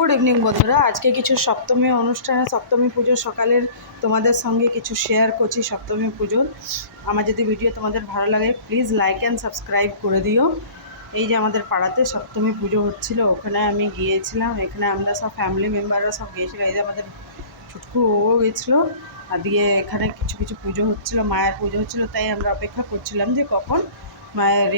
Good evening বন্ধুরা, আজকে কিছু সপ্তমী অনুষ্ঠানে সপ্তমী পুজো সকালের তোমাদের সঙ্গে কিছু শেয়ার করছি। সপ্তমী পুজোর আমার যদি ভিডিও তোমাদের ভালো লাগে প্লিজ লাইক অ্যান্ড সাবস্ক্রাইব করে দিও। এই যে আমাদের পাড়াতে সপ্তমী পুজো হচ্ছিল, ওখানে আমি গিয়েছিলাম। এখানে আমরা সব ফ্যামিলি মেম্বাররা সব গিয়েছিলাম। এই যে আমাদের ছুটকু ও গেছিলো, আর দিয়ে এখানে কিছু কিছু পুজো হচ্ছিলো, মায়ের পুজো হচ্ছিলো। তাই আমরা অপেক্ষা করছিলাম যে কখন মায়ের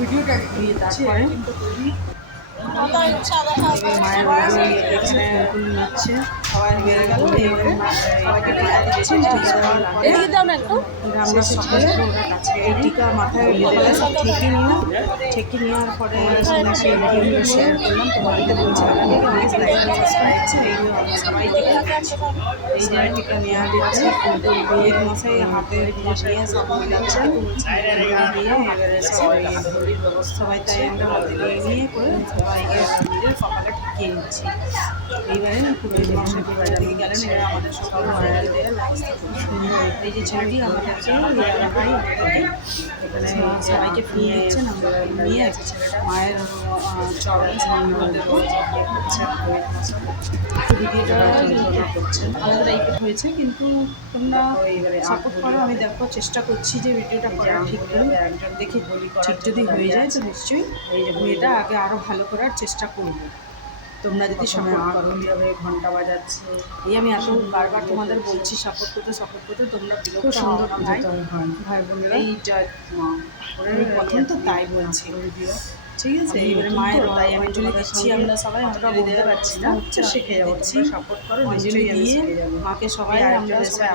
ভিডিওটা দিয়ে তারপরে মায়ের বাড়ি এখানে নিচ্ছে, সবাই বেড়ে গেল। এবারে সবাইকে টিকা দিচ্ছেন। আমরা সকালে এই টিকা মাথায় সব ঠেকে নিলাম। ঠেকে নেওয়ার পরে সেই ভিডিওগুলো শেয়ার করলাম তোমাদেরকে বলছিলাম। অনেক লাইক সাবস্ক্রাইব এইগুলো আমরা সবাই টিকা দিচ্ছি। এই জায়গায় টিকা নেওয়া দিচ্ছে। পুরোহিত মশাই হাতে নিয়ে সব দিচ্ছে দিয়ে এবারে সবাই তাই আমরা হাতে নিয়ে করে সবাইকে নিজের কপালে ঠেকিয়ে নিচ্ছি। এইবারে পুরোহিত মশাই বাড়ি থেকে গেলেন। এবার আমাদের সকল মায়েদের এই যে ছেলেটি আমাদেরকে ভাই এখানে সবাইকে ফিরিয়ে দিচ্ছেন। আমরা নিয়ে মায়ের চরণ সম্মান দেবো। ভিডিওটা করছেন আলাদা টাইপের হয়েছে, কিন্তু তোমরা সাপোর্ট করো। আমি দেখো চেষ্টা করছি যে ভিডিওটা করার ঠিক করে একজন দেখে ঠিক যদি হয়ে যায় তো নিশ্চয়ই এই যে এটা আগে আরও ভালো করার চেষ্টা করবো। তোমরা যদি সাপোর্ট করো, ঘন্টা বাজাচ্ছে এই আমি এত বারবার তোমাদের বলছি সাপোর্ট করতে তোমরা খুব সুন্দর ভাই বোনেরা। এই প্রথম তো তাই বলছি, ঠিক আছে। এবারে মায়ের তাই অঞ্জলি দিচ্ছি। আমরা সবাই অতটা বলতে পারছি না, হচ্ছে শিখে যাবো। সাপোর্ট করো, অঞ্জলি দিয়ে মাকে সবাই আমরা সবাই